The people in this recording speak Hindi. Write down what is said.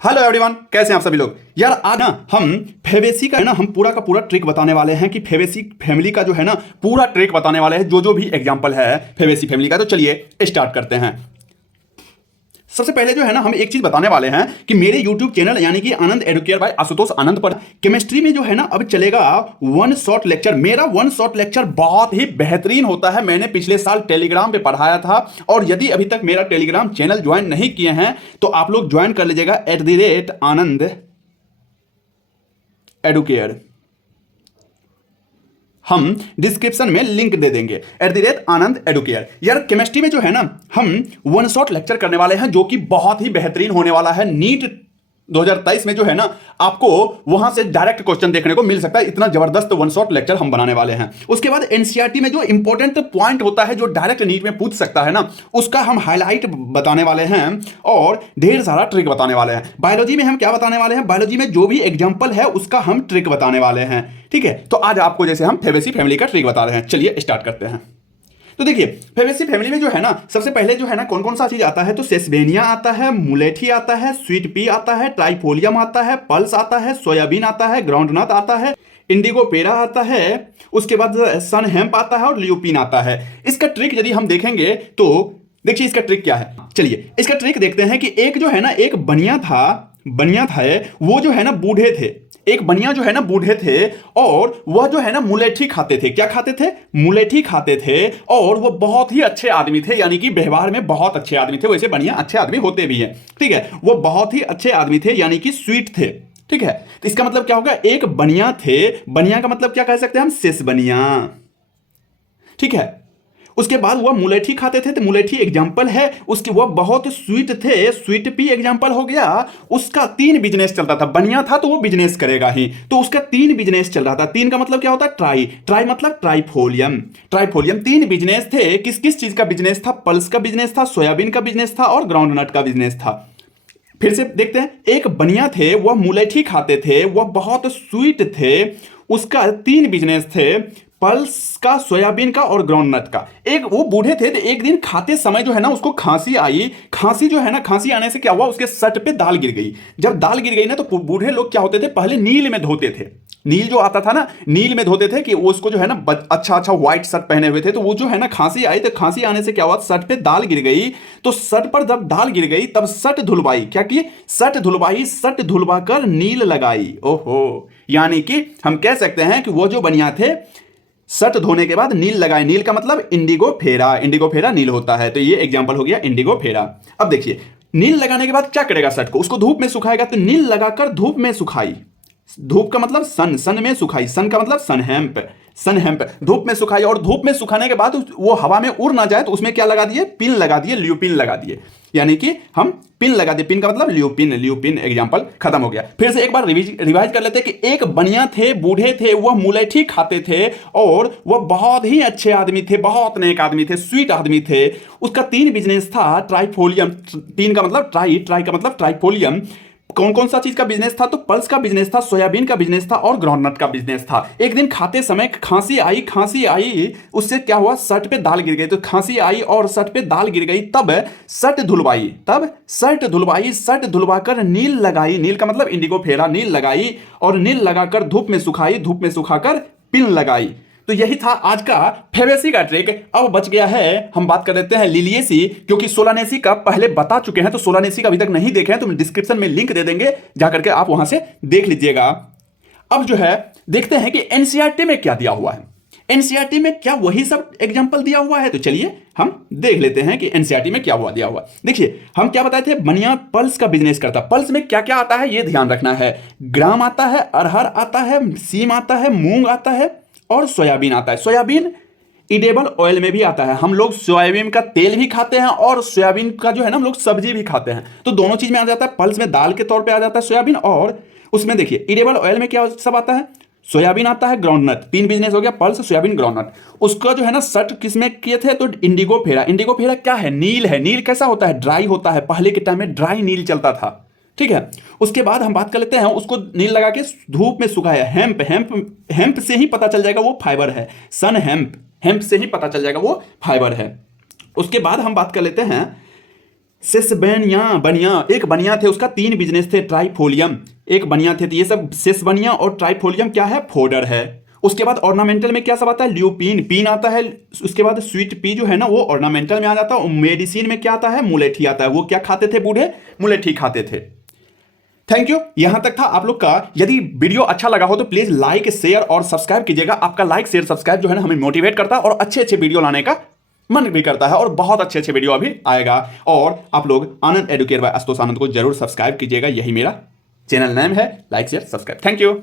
हेलो एवरीवन, कैसे हैं आप सभी लोग। यार आज ना हम फेवेसी का है ना हम पूरा का पूरा ट्रिक बताने वाले हैं कि फेवेसी फैमिली का जो है ना पूरा ट्रिक बताने वाले हैं, जो भी एग्जांपल है फेवेसी फैमिली का। तो चलिए स्टार्ट करते हैं। सबसे पहले जो है ना हम एक चीज बताने वाले हैं कि मेरे YouTube चैनल यानी कि आनंद एडुकेयर बाय आशुतोष आनंद पर केमिस्ट्री में जो है ना अब चलेगा वन शॉट लेक्चर। मेरा वन शॉट लेक्चर बहुत ही बेहतरीन होता है। मैंने पिछले साल टेलीग्राम पे पढ़ाया था, और यदि अभी तक मेरा टेलीग्राम चैनल ज्वाइन नहीं किए हैं तो आप लोग ज्वाइन कर लीजिएगा @आनंद एडुकेयर। हम डिस्क्रिप्शन में लिंक दे देंगे @आनंद एडुकेयर। यार केमिस्ट्री में जो है ना हम वन शॉट लेक्चर करने वाले हैं, जो कि बहुत ही बेहतरीन होने वाला है। नीट 2023 में जो है ना आपको वहां से डायरेक्ट क्वेश्चन देखने को मिल सकता है। इतना जबरदस्त वन शॉट लेक्चर हम बनाने वाले हैं। उसके बाद एनसीईआरटी में जो इंपॉर्टेंट पॉइंट होता है, जो डायरेक्ट नीट में पूछ सकता है ना, उसका हम हाईलाइट बताने वाले हैं और ढेर सारा ट्रिक बताने वाले हैं। बायोलॉजी में हम क्या बताने वाले हैं, बायोलॉजी में जो भी एग्जाम्पल है उसका हम ट्रिक बताने वाले हैं। ठीक है, तो आज आपको जैसे हम फेवेसी फैमिली का ट्रिक बता रहे हैं, चलिए स्टार्ट करते हैं। तो देखिए फेवेसी फैमिली में जो है ना सबसे पहले जो है ना कौन कौन सा चीज आता है, तो सेसबेनिया आता है, मुलेठी आता है, स्वीट पी आता है, ट्राइफोलियम आता है, पल्स आता है, सोयाबीन आता है, ग्राउंडनट आता है, इंडिगो पेरा आता है, उसके बाद सन हेम्प आता है और ल्यूपिन आता है। इसका ट्रिक यदि हम देखेंगे तो देखिए इसका ट्रिक क्या है। चलिए इसका ट्रिक देखते हैं कि एक जो है ना एक बनिया था वो जो है ना बूढ़े थे। एक बनिया जो है ना बूढ़े थे और वह जो है ना मुलेठी खाते थे। क्या खाते थे? मुलेठी खाते थे। और वो बहुत ही अच्छे आदमी थे, यानी कि व्यवहार में बहुत अच्छे आदमी थे। वैसे बनिया अच्छे आदमी होते भी हैं, ठीक है। वो बहुत ही अच्छे आदमी थे, यानी कि स्वीट थे, ठीक है। तो इसका मतलब क्या होगा, एक बनिया थे। बनिया का मतलब क्या कह सकते हैं हम, सेस बनिया, ठीक है। उसके बाद वह मुलेठी खाते थे, तो मुलेठी एग्जाम्पल है उसके। वह बहुत स्वीट थे, स्वीट पी एग्जाम्पल हो गया। उसका 3 बिजनेस चलता था। बनिया था तो वो बिजनेस करेगा ही, तो उसका 3 बिजनेस चल रहा था। 3 का मतलब क्या होता है, ट्राई मतलब ट्राइफोलियम। 3 बिजनेस थे। किस किस चीज का बिजनेस था? पल्स का बिजनेस था, सोयाबीन का बिजनेस था और ग्राउंडनट का बिजनेस था। फिर से देखते हैं, एक बनिया थे, वह मुलेठी खाते थे, वह बहुत स्वीट थे। उसका 3 बिजनेस थे, पल्स का, सोयाबीन का और ग्राउंडनट का। एक वो बूढ़े थे, तो एक दिन खाते समय जो है ना उसको खांसी आई। खांसी जो है ना, खांसी आने से क्या हुआ, उसके शर्ट पे दाल गिर गई। जब दाल गिर गई ना तो बूढ़े लोग क्या होते थे, पहले नील में धोते थे। नील जो आता था ना, नील में धोते थे कि उसको जो है ना अच्छा अच्छा व्हाइट शर्ट पहने हुए थे। तो वो जो है ना खांसी आई, तो खांसी आने से क्या हुआ, शर्ट पे दाल गिर गई। तो शर्ट पर जब दाल गिर गई तब शर्ट धुलवाई। क्या की? शर्ट धुलवाई। शर्ट धुलवा कर नील लगाई। ओहो, यानी कि हम कह सकते हैं कि वो जो बनिया थे शर्ट धोने के बाद नील लगाए। नील का मतलब इंडिगो फेरा। इंडिगो फेरा नील होता है, तो ये एग्जांपल हो गया इंडिगो फेरा। अब देखिए नील लगाने के बाद क्या करेगा, शर्ट को उसको धूप में सुखाएगा। तो नील लगाकर धूप में सुखाई। धूप का मतलब सन, सन में सुखाई। सन का मतलब सन हेम्प। सन हेम्प धूप में सुखाई। और धूप में सुखाने के बाद वो हवा में उड़ ना जाए तो उसमें क्या लगा दिए, पिन लगा दिए, ल्यूपिन लगा दिए। यानी कि हम पिन लगा दिए। पिन का मतलब ल्यूपिन। ल्यूपिन एग्जांपल खत्म हो गया। फिर से एक बार रिवाइज कर लेते हैं कि एक बनिया थे, बूढ़े थे, वह मुलेठी खाते थे और वह बहुत ही अच्छे आदमी थे, बहुत नेक आदमी थे, स्वीट आदमी थे। उसका 3 बिजनेस था, ट्राइफोलियम। 3 का मतलब ट्राई का मतलब ट्राइफोलियम। कौन कौन सा चीज का बिजनेस था, तो पल्स का बिजनेस था, सोयाबीन का बिजनेस था और ग्राउंडनट का बिजनेस था। एक दिन खाते समय खांसी आई। खांसी आई, उससे क्या हुआ, शर्ट पे दाल गिर गई। तो खांसी आई और शर्ट पे दाल गिर गई, तब शर्ट धुलवाई। शर्ट धुलवाकर नील लगाई। नील का मतलब इंडिगो फेरा। नील लगाई और नील लगाकर धूप में सुखाई। धूप में सुखाकर पिन लगाई। तो यही था आज का फेवेसी का ट्रिक। अब बच गया है, हम बात कर लेते हैं लिलियेसी, क्योंकि सोलानेसी का पहले बता चुके हैं। तो सोलानेसी का अभी तक नहीं देखे हैं तो डिस्क्रिप्शन में लिंक दे देंगे, जाकर के आप वहां से देख लीजिएगा। अब जो है देखते हैं कि एनसीईआरटी में क्या दिया हुआ है। एनसीईआरटी में क्या वही सब एग्जांपल दिया हुआ है, तो चलिए हम देख लेते हैं कि एनसीईआरटी में क्या हुआ दिया हुआ। देखिए हम क्या बताए थे, बनिया पल्स का बिजनेस करता। पल्स में क्या क्या आता है ये ध्यान रखना है। ग्राम आता है, अरहर आता है, सीम आता है, मूंग आता है और सोयाबीन आता है। सोयाबीन इडेबल ऑयल में भी आता है। हम लोग सोयाबीन का तेल भी खाते हैं और सोयाबीन का जो है ना हम लोग सब्जी भी खाते हैं। तो दोनों चीज में आ जाता है। पल्स में दाल के तौर पे आ जाता है सोयाबीन, और उसमें देखिए इडेबल ऑयल में क्या सब आता है, सोयाबीन आता है, ग्राउंडनट। 3 बिजनेस हो गया, पल्स, सोयाबीन, ग्राउंडनट। उसका जो है ना शर्ट किसमें किए थे, तो इंडिगो फेरा। इंडिगो फेरा क्या है, नील है। नील कैसा होता है, ड्राई होता है। पहले के टाइम में ड्राई नील चलता था, ठीक है। उसके बाद हम बात कर लेते हैं, उसको नील लगा के धूप में सुखाया। हेम्प, हेम्प, हेम्प से ही पता चल जाएगा वो फाइबर है। सन हेम्प, हेम्प से ही पता चल जाएगा वो फाइबर है। उसके बाद हम बात कर लेते हैं सेसबेनिया बनिया, एक बनिया थे, उसका 3 बिजनेस थे, ट्राइफोलियम, एक बनिया थे, तो ये सब सेसबनिया और ट्राइफोलियम क्या है, फोडर है। उसके बाद ऑर्नामेंटल में क्या सब आता है, ल्यूपिन, पीन आता है। उसके बाद स्वीट पी जो है ना वो ऑर्नामेंटल में आ जाता है। मेडिसिन में क्या आता है, मुलेठी आता है। वो क्या खाते थे बूढ़े, मुलेठी खाते थे। थैंक यू, यहां तक था आप लोग का। यदि वीडियो अच्छा लगा हो तो प्लीज लाइक शेयर और सब्सक्राइब कीजिएगा। आपका लाइक शेयर सब्सक्राइब जो है ना हमें मोटिवेट करता है और अच्छे अच्छे वीडियो लाने का मन भी करता है, और बहुत अच्छे अच्छे वीडियो अभी आएगा। और आप लोग आनंद एडुकेट बाय आशुतोष आनंद को जरूर सब्सक्राइब कीजिएगा, यही मेरा चैनल नेम है। Like share subscribe, thank you.